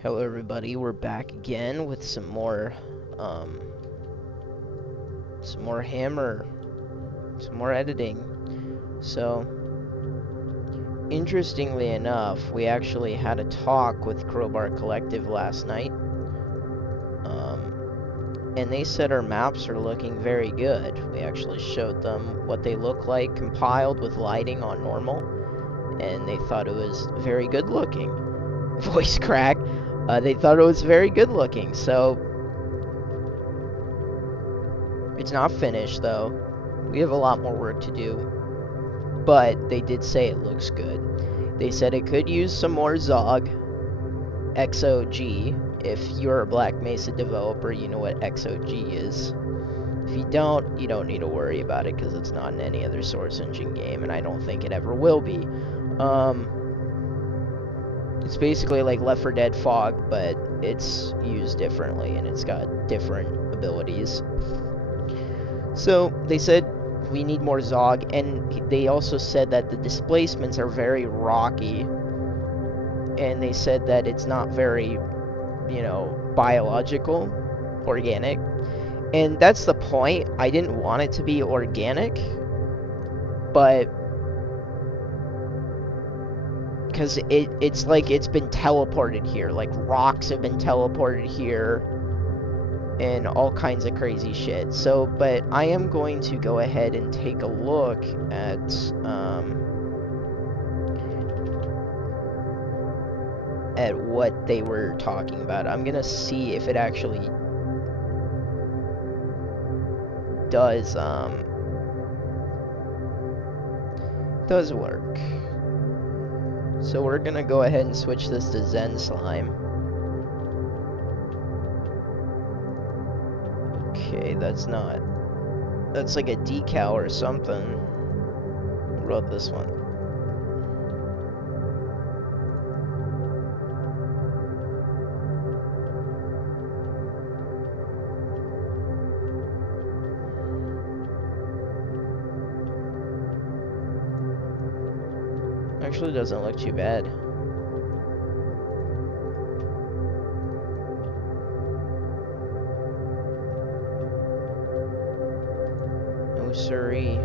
Hello everybody, we're back again with some more Hammer, some more editing. So, interestingly enough, we actually had a talk with Crowbar Collective last night. And they said our maps are looking very good. We actually showed them what they look like compiled with lighting on normal, and they thought it was very good looking. Voice crack. They thought it was very good looking, so it's not finished, though. We have a lot more work to do, but they did say it looks good. They said it could use some more Zog, XOG. If you're a Black Mesa developer, you know what XOG is. If you don't need to worry about it, because it's not in any other Source Engine game, and I don't think it ever will be. It's basically like Left 4 Dead Fog, but it's used differently, and it's got different abilities. So they said we need more Zog, and they also said that the displacements are very rocky, and they said that it's not very, biological, organic. And that's the point. I didn't want it to be organic, but because it's like it's been teleported here. Like rocks have been teleported here and all kinds of crazy shit. So, but I am going to go ahead and take a look at what they were talking about. I'm gonna see if it actually does work. So we're gonna go ahead and switch this to Zen Slime. Okay, that's like a decal or something. Rub this one. Actually doesn't look too bad. No siree.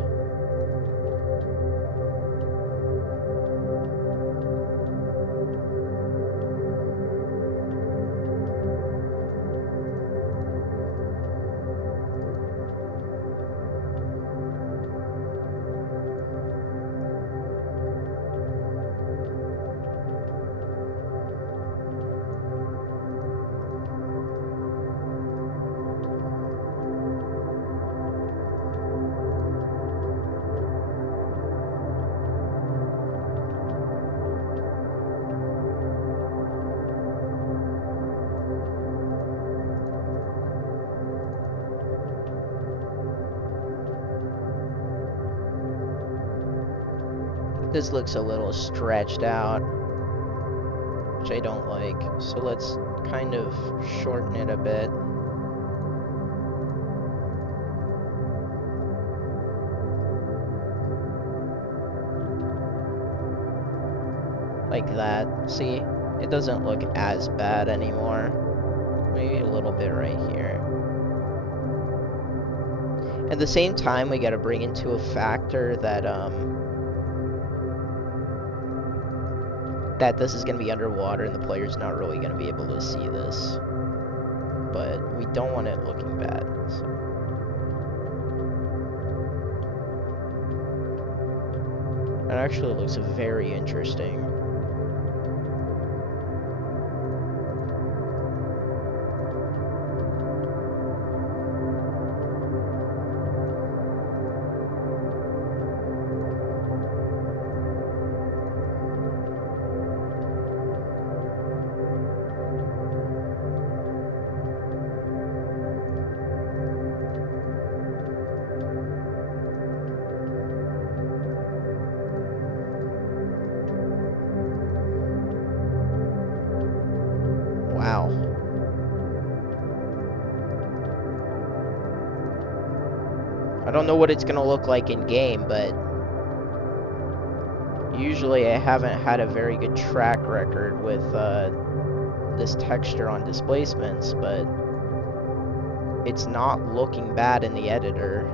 This looks a little stretched out, which I don't like. So let's kind of shorten it a bit. Like that. See? It doesn't look as bad anymore. Maybe a little bit right here. At the same time, we gotta bring into a factor that, that this is going to be underwater and the player's not really going to be able to see this. But we don't want it looking bad. So. That actually looks very interesting. Wow. I don't know what it's going to look like in game, but usually I haven't had a very good track record with this texture on displacements, but it's not looking bad in the editor.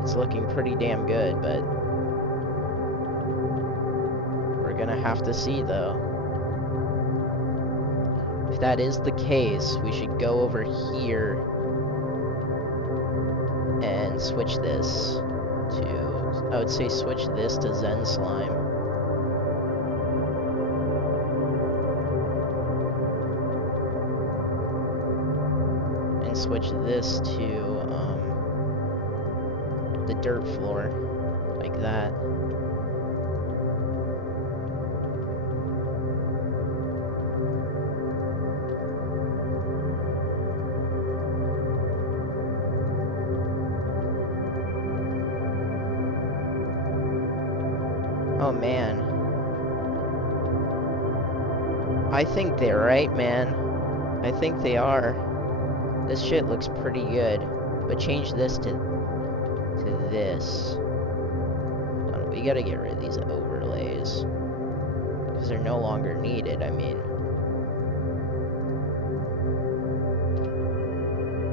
It's looking pretty damn good, but we're gonna have to see, though. If that is the case, we should go over here and switch this to, I would say switch this to Zen Slime. And switch this to the dirt floor, like that. Oh man. I think they're right, man. I think they are. This shit looks pretty good. But change this to this. We gotta get rid of these overlays. Because they're no longer needed, I mean.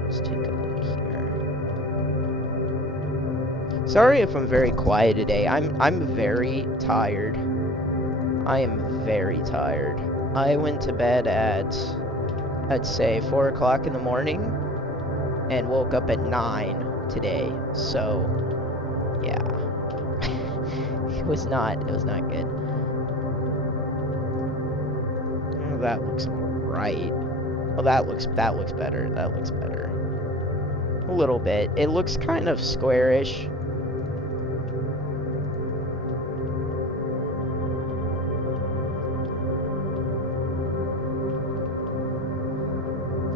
Let's take a look here. Sorry if I'm very quiet today. I'm very tired. I am very tired. I went to bed at, I'd say, 4 o'clock in the morning and woke up at 9 today. So, yeah. it was not good. Oh, that looks alright. Well, that looks better. That looks better. A little bit. It looks kind of squarish.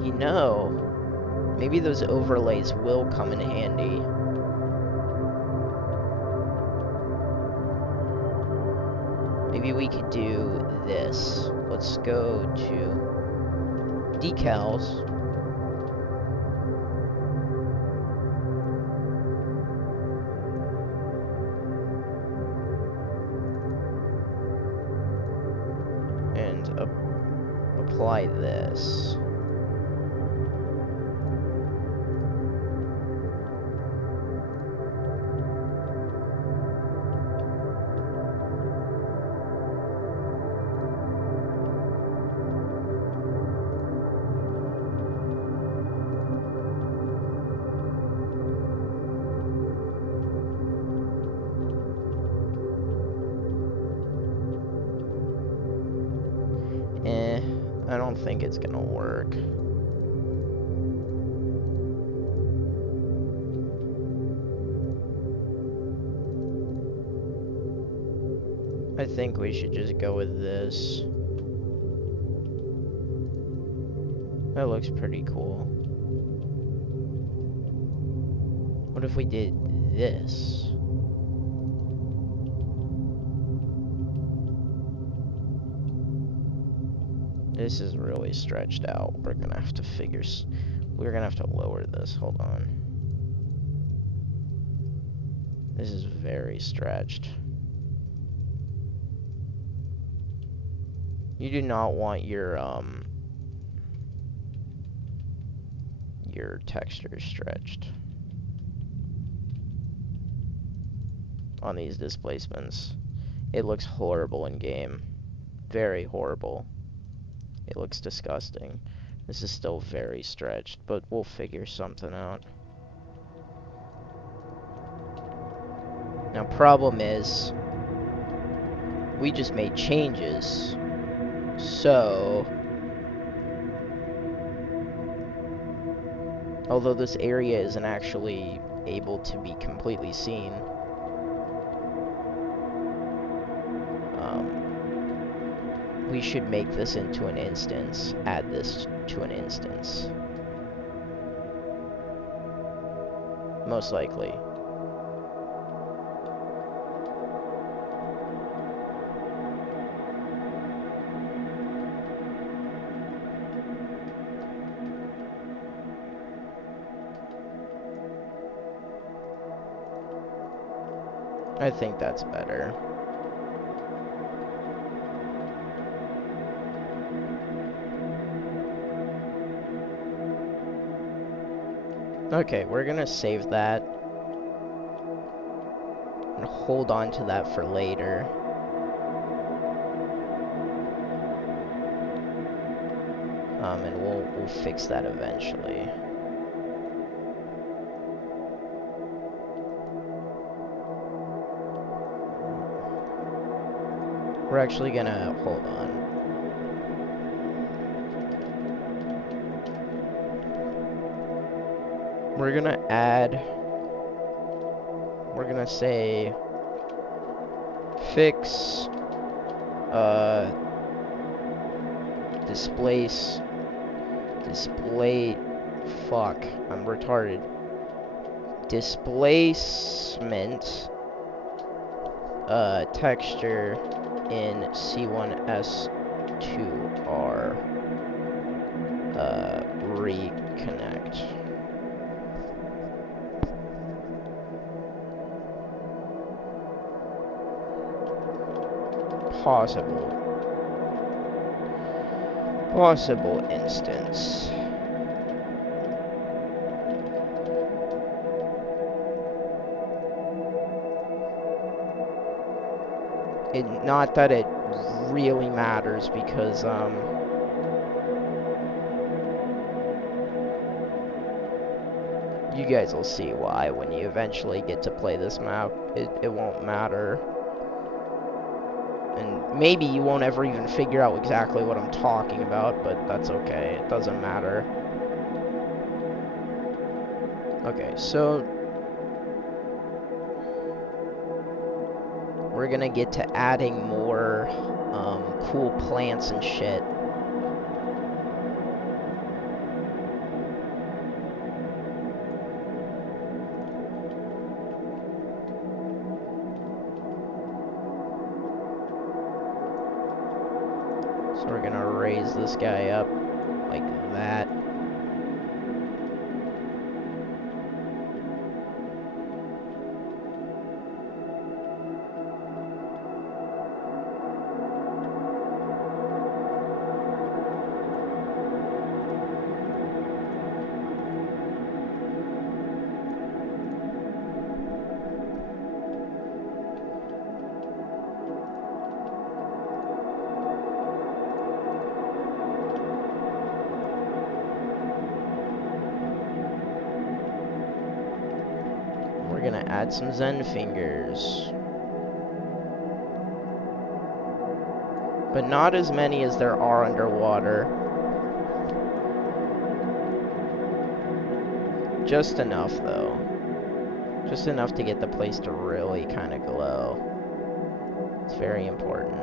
You know, maybe those overlays will come in handy. Maybe we could do this. Let's go to decals. And apply this. I don't think it's gonna work. I think we should just go with this. That looks pretty cool. What if we did this? This is really stretched out. We're gonna have to we're gonna have to lower this. Hold on. This is very stretched. You do not want your texture stretched on these displacements. It looks horrible in game. Very horrible. It looks disgusting. This is still very stretched, but we'll figure something out. Now, problem is, we just made changes. So, although this area isn't actually able to be completely seen, we should make this into an instance, add this to an instance. Most likely. I think that's better. Okay, we're gonna save that and hold on to that for later. And we'll fix that eventually. We're actually gonna hold on. We're gonna add. We're gonna say fix displace display. Fuck, I'm retarded. Displacement texture in C1S2R reconnect. Possible instance. Not that it really matters because you guys will see why when you eventually get to play this map. It won't matter. And maybe you won't ever even figure out exactly what I'm talking about, but that's okay. It doesn't matter. Okay, so we're gonna get to adding more cool plants and shit. So we're gonna raise this guy up like that. We're gonna add some Zen fingers. But not as many as there are underwater. Just enough, though. Just enough to get the place to really kind of glow. It's very important.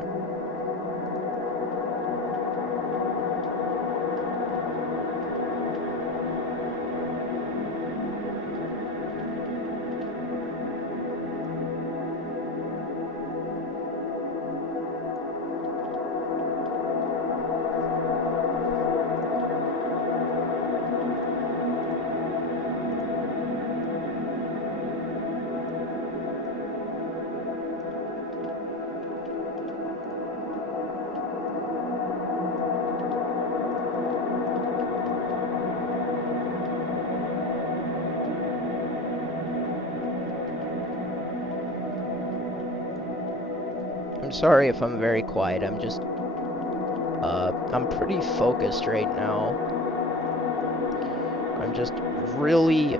I'm sorry if I'm very quiet. I'm pretty focused right now. I'm just really,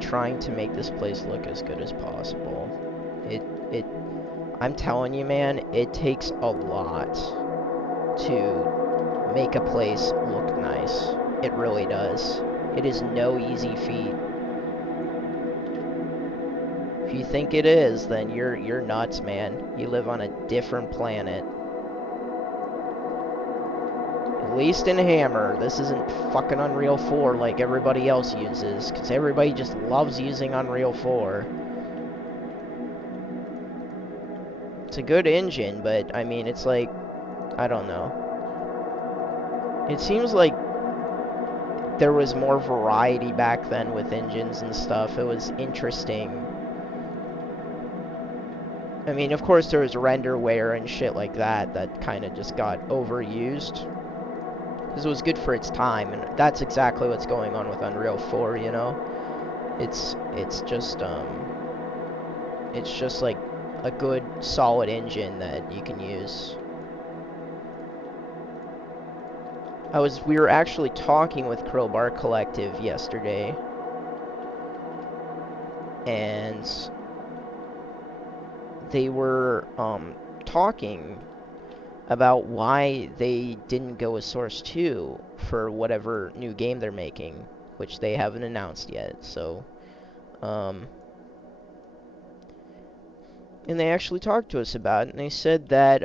trying to make this place look as good as possible. I'm telling you, man, it takes a lot to make a place look nice. It really does. It is no easy feat. If you think it is, then you're nuts, man. You live on a different planet. At least in Hammer, this isn't fucking Unreal 4 like everybody else uses, because everybody just loves using Unreal 4. It's a good engine, but, I mean, it's like, I don't know. It seems like there was more variety back then with engines and stuff. It was interesting. I mean, of course, there was renderware and shit like that that kind of just got overused. Because it was good for its time, and that's exactly what's going on with Unreal 4, you know? It's just like a good, solid engine that you can use. We were actually talking with Crowbar Collective yesterday, and they were talking about why they didn't go with Source 2 for whatever new game they're making, which they haven't announced yet. So, and they actually talked to us about it, and they said that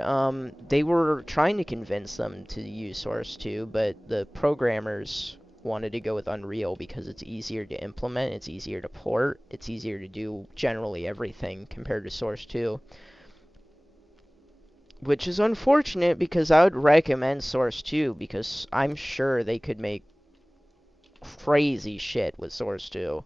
they were trying to convince them to use Source 2, but the programmers wanted to go with Unreal because it's easier to implement, it's easier to port, it's easier to do generally everything compared to Source 2. Which is unfortunate because I would recommend Source 2 because I'm sure they could make crazy shit with Source 2.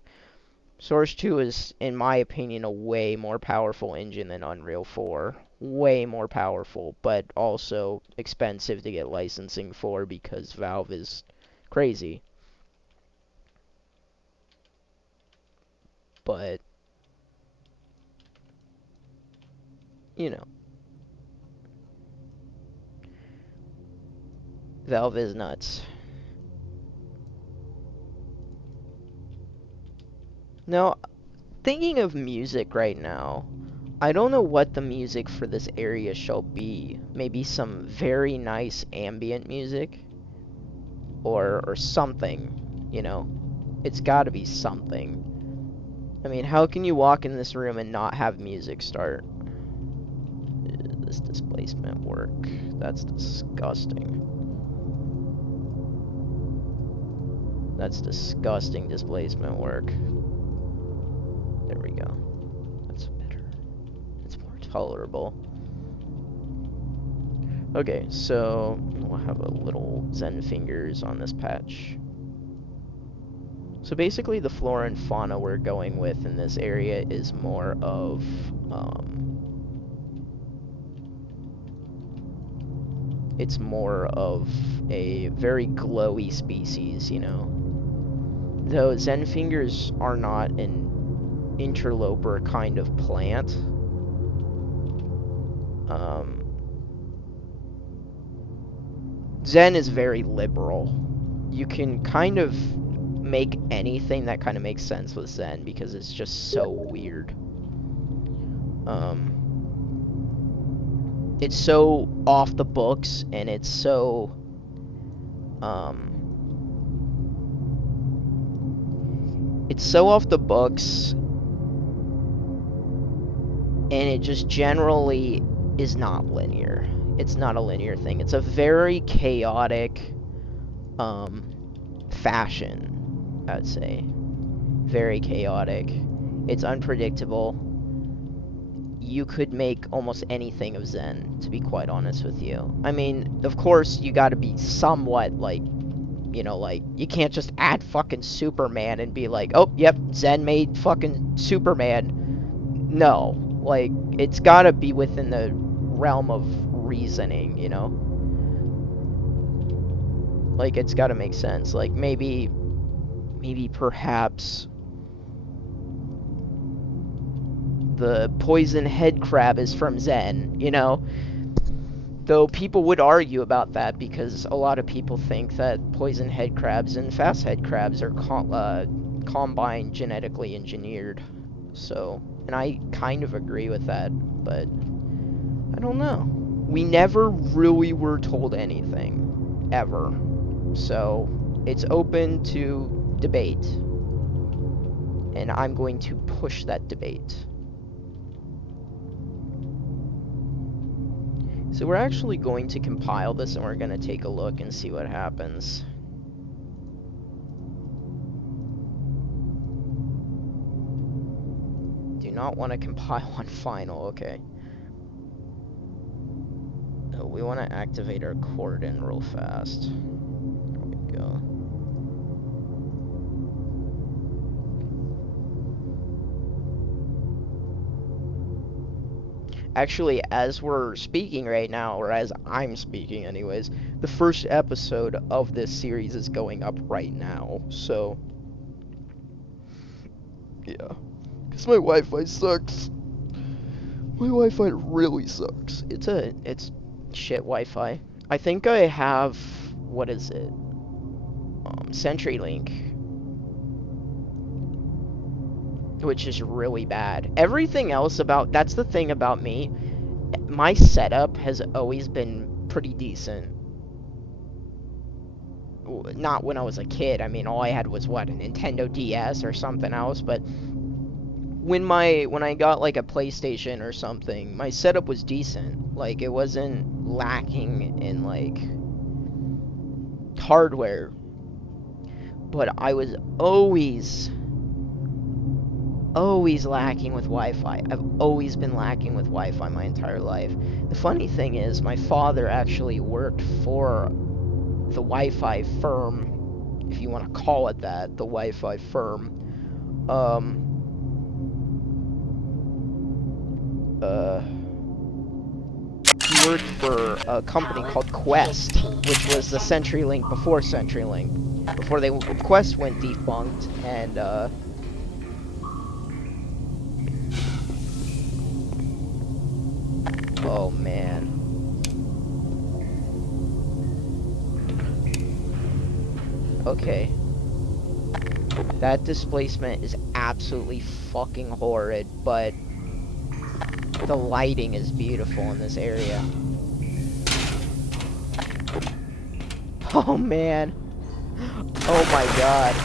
Source 2 is, in my opinion, a way more powerful engine than Unreal 4. Way more powerful, but also expensive to get licensing for because Valve is crazy. But, you know, Valve is nuts. Now, thinking of music right now, I don't know what the music for this area shall be. Maybe some very nice ambient music? Or something, you know? It's gotta be something. I mean, how can you walk in this room and not have music start? This displacement work. That's disgusting. That's disgusting displacement work. There we go. That's better. It's more tolerable. Okay, so we'll have a little Zen fingers on this patch. So basically the flora and fauna we're going with in this area is more of, it's more of a very glowy species, you know? Though Zen fingers are not an interloper kind of plant. Zen is very liberal. You can kind of make anything that kind of makes sense with Zen because it's just so weird. It's so off the books and it's so off the books and it just generally is not linear. It's not a linear thing. It's a very chaotic fashion, I would say. Very chaotic. It's unpredictable. You could make almost anything of Zen, to be quite honest with you. I mean, of course, you gotta be somewhat, like, you know, like, you can't just add fucking Superman and be like, oh, yep, Zen made fucking Superman. No. Like, it's gotta be within the realm of reasoning, you know? Like, it's gotta make sense. Like, maybe perhaps the poison head crab is from Zen, you know? Though people would argue about that because a lot of people think that poison head crabs and fast head crabs are combined genetically engineered. So, and I kind of agree with that, but I don't know. We never really were told anything, ever. So, it's open to debate. And I'm going to push that debate. So we're actually going to compile this and we're going to take a look and see what happens. Do not want to compile on final, okay. Oh, we want to activate our cordon real fast. There we go. Actually, as we're speaking right now, or as I'm speaking anyways, the first episode of this series is going up right now. So, yeah. Because my Wi-Fi sucks. My Wi-Fi really sucks. It's shit Wi-Fi. I think I have, what is it? CenturyLink, which is really bad. Everything else that's the thing about me. My setup has always been pretty decent. Not when I was a kid. I mean, all I had was what, a Nintendo DS or something else, but when I got like a PlayStation or something, my setup was decent. Like, it wasn't lacking in like hardware, but I was always lacking with Wi-Fi. I've always been lacking with Wi-Fi my entire life. The funny thing is, my father actually worked for the Wi-Fi firm, if you want to call it that, the Wi-Fi firm. He worked for a company called Quest, which was the CenturyLink before CenturyLink, before Quest went defunct, and oh man. Okay. That displacement is absolutely fucking horrid, but the lighting is beautiful in this area. Oh man. Oh my god.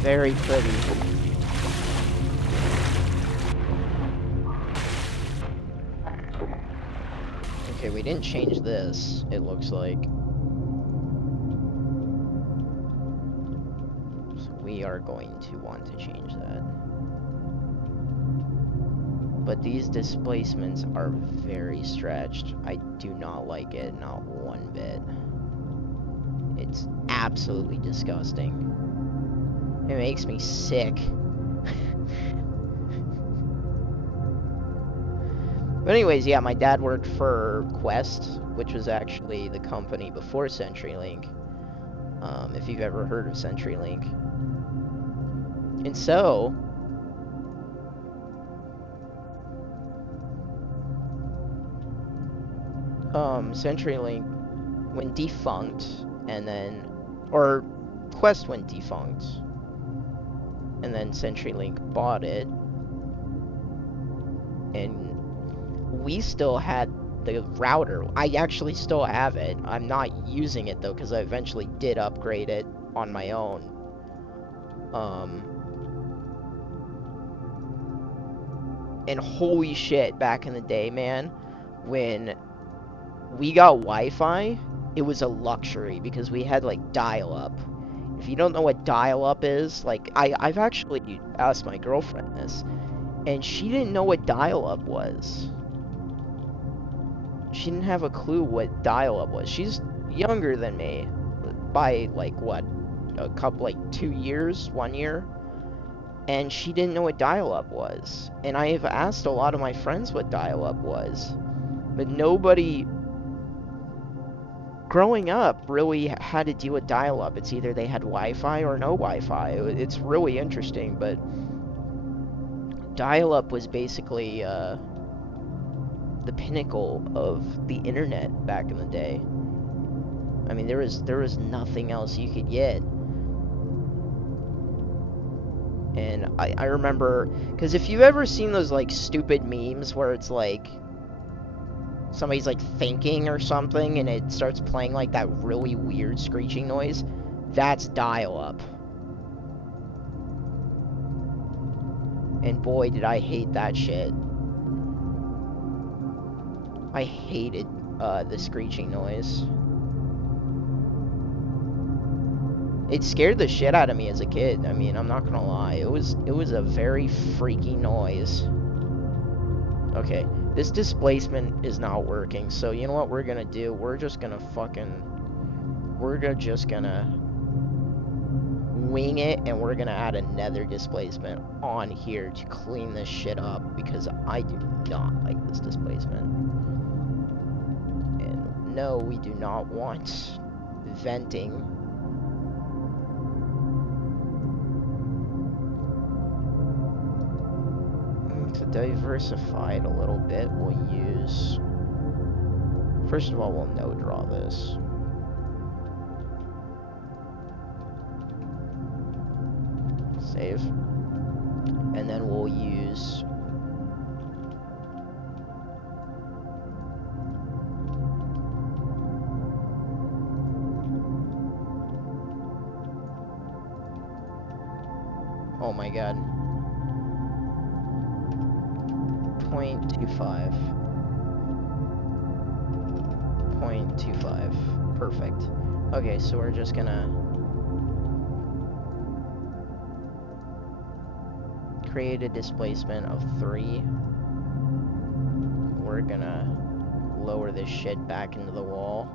Very pretty. Okay, we didn't change this, it looks like. So we are going to want to change that. But these displacements are very stretched. I do not like it, not one bit. It's absolutely disgusting. It makes me sick. But anyways, yeah, my dad worked for Quest, which was actually the company before CenturyLink. If you've ever heard of CenturyLink. And so, CenturyLink went defunct, and then, or Quest went defunct, and then CenturyLink bought it, and we still had the router. I actually still have it. I'm not using it though, because I eventually did upgrade it on my own. And holy shit, back in the day, man, when we got Wi-Fi, it was a luxury because we had like dial-up. If you don't know what dial-up is, like I've actually asked my girlfriend this, and she didn't know what dial-up was. She didn't have a clue what dial-up was. She's younger than me by like what, a couple, like 2 years, 1 year, and she didn't know what dial-up was. And I have asked a lot of my friends what dial-up was, but nobody growing up really had to deal with dial-up. It's either they had Wi-Fi or no Wi-Fi. It's really interesting, but dial-up was basically the pinnacle of the internet back in the day. I mean, there was nothing else you could get. And I remember, because if you've ever seen those like stupid memes where it's like somebody's like thinking or something and it starts playing like that really weird screeching noise, that's dial-up. And boy, did I hate that shit. I hated the screeching noise. It scared the shit out of me as a kid. I mean, I'm not gonna lie. It was a very freaky noise. Okay, This displacement is not working, so you know what we're gonna do? We're just gonna wing it, and we're gonna add another displacement on here to clean this shit up, because I do not like this displacement. And no, we do not want venting. To diversify it a little bit, we'll use... First of all, we'll no draw this. Save. And then we'll use... Oh my god. 0.25. 0.25. Perfect. Okay, so we're just gonna create a displacement of 3. We're gonna lower this shit back into the wall.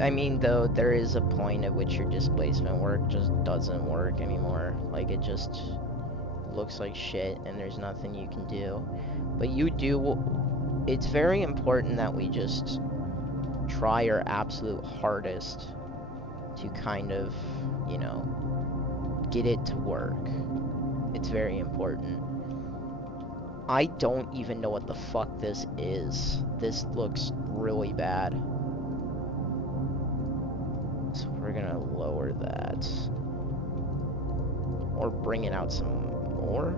I mean, though, there is a point at which your displacement work just doesn't work anymore. Like, it just looks like shit, and there's nothing you can do. But you do... It's very important that we just try our absolute hardest to kind of, you know, get it to work. It's very important. I don't even know what the fuck this is. This looks really bad. So we're gonna lower that. Or bring it out some more.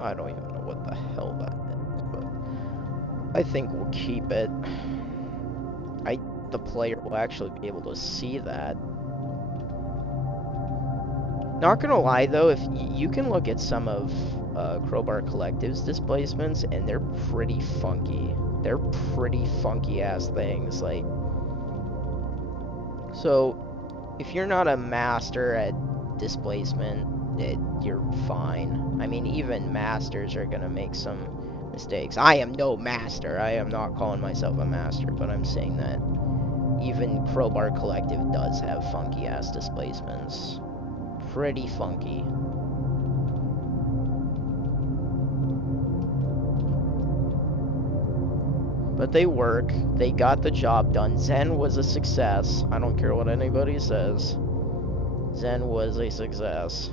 I don't even know what the hell that is, but I think we'll keep it. The player will actually be able to see that. Not gonna lie though, if you can look at some of Crowbar Collective's displacements, and they're pretty funky. They're pretty funky ass things. Like, so if you're not a master at displacement, you're fine. I mean, even masters are gonna make some mistakes. I am no master. I am not calling myself a master, but I'm saying that even Crowbar Collective does have funky ass displacements. Pretty funky. But they work. They got the job done. Zen was a success. I don't care what anybody says. Zen was a success.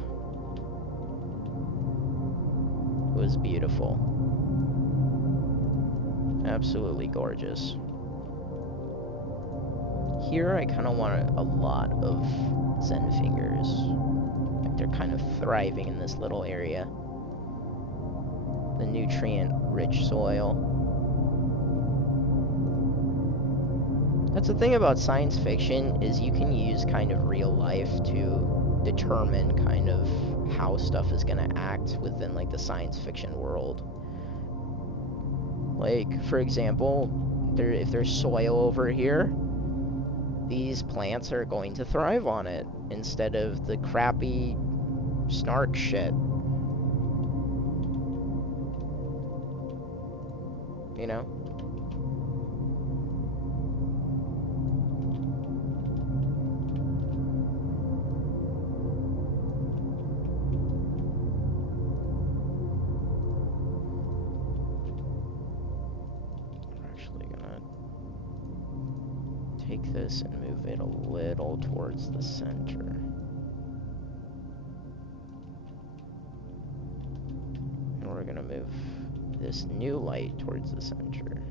It was beautiful. Absolutely gorgeous. Here I kind of want a lot of Zen fingers. Like they're kind of thriving in this little area. The nutrient-rich soil. That's the thing about science fiction, is you can use kind of real life to determine kind of how stuff is going to act within like the science fiction world. Like, for example, if there's soil over here, these plants are going to thrive on it instead of the crappy snark shit. You know? take this and move it a little towards the center. And we're gonna move this new light towards the center.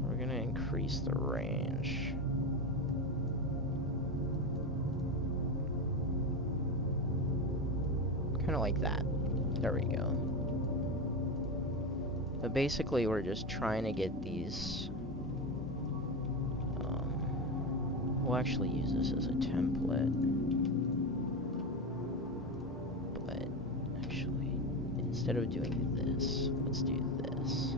We're gonna increase the range. Kind of like that. There we go. But basically, we're just trying to get these. We'll actually use this as a template. But actually, instead of doing this, let's do this.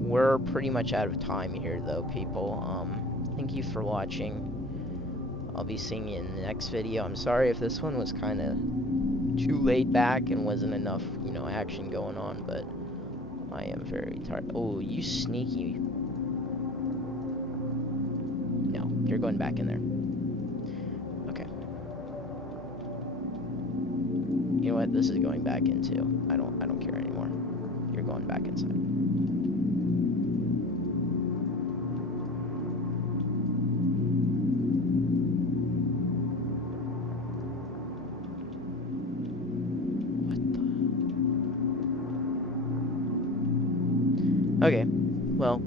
We're pretty much out of time here, though, people. Thank you for watching. I'll be seeing you in the next video. I'm sorry if this one was kind of too laid back and wasn't enough, you know, action going on, but I am very tired. Oh, you sneaky. No, you're going back in there. Okay. You know what? This is going back in too. I don't care anymore. You're going back inside. Okay, well,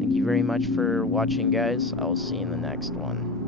thank you very much for watching, guys. I'll see you in the next one.